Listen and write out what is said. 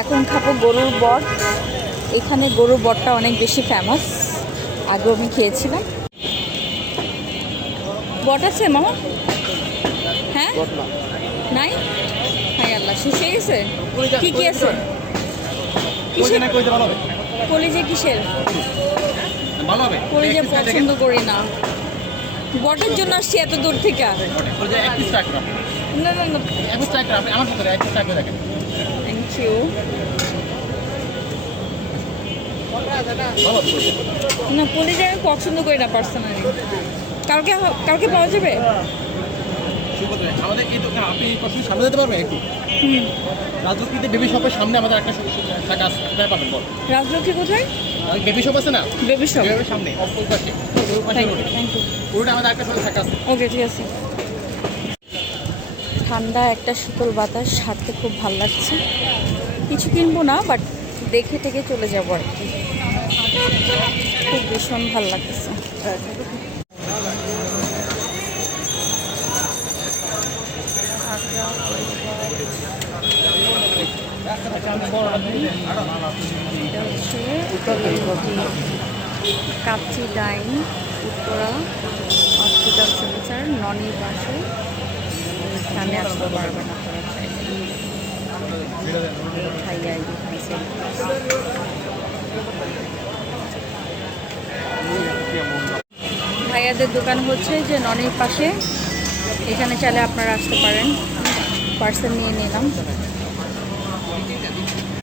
এখন খাবো গরুর বট। এখানে গরুর বটটা অনেক বেশি ফেমাস, আগেও আমি খেয়েছিলাম। বট আছে মামা? হ্যাঁ, নাই। হাই আল্লাহ, শেষ হয়ে গেছে। কি কি আছে? কিসের কলিজে? কিসের কলিজে? পছন্দ করি না। বটের জন্য আসছি এত দূর থেকে। না না না, থ্যাংক ইউ। না, কলিজে আমি পছন্দ করি না পার্সোনালি। কালকে কালকে পাওয়া যাবে? আমাদের এই দোকান আপনি সামনে যেতে পারবেন একটু? রাজলক্ষ্মীতে বেবি শপের সামনে আমাদের একটা শাখা আছে, কোথায় পাবেন বল? রাজলক্ষ্মী কোথায়? বেবি শপ আছে না, বেবি শপ? বেবি সামনে অপর পাশে, থ্যাংক ইউ। পুরোটা আমাদের একটা শাখা আছে। ওকে, ঠিক আছে। ঠান্ডা একটা শীতল বাতাস, হাঁটতে খুব ভালো লাগছে। কিছু কিনবো না, বাট দেখে থেকে চলে যাবো আর কি। খুব ভীষণ ভালো লাগতেছে। এটা হচ্ছে কাচ্চি ডাইন, উত্তরা হসপিটাল সেন্টার, ননির পাশে। এখানে আসতে পারবেন আপনারা চাইলে। ভাইয়াদের দোকান হচ্ছে যে ননির পাশে, এখানে চাইলে আপনারা আসতে পারেন। পার্সেল নিয়ে নিলাম।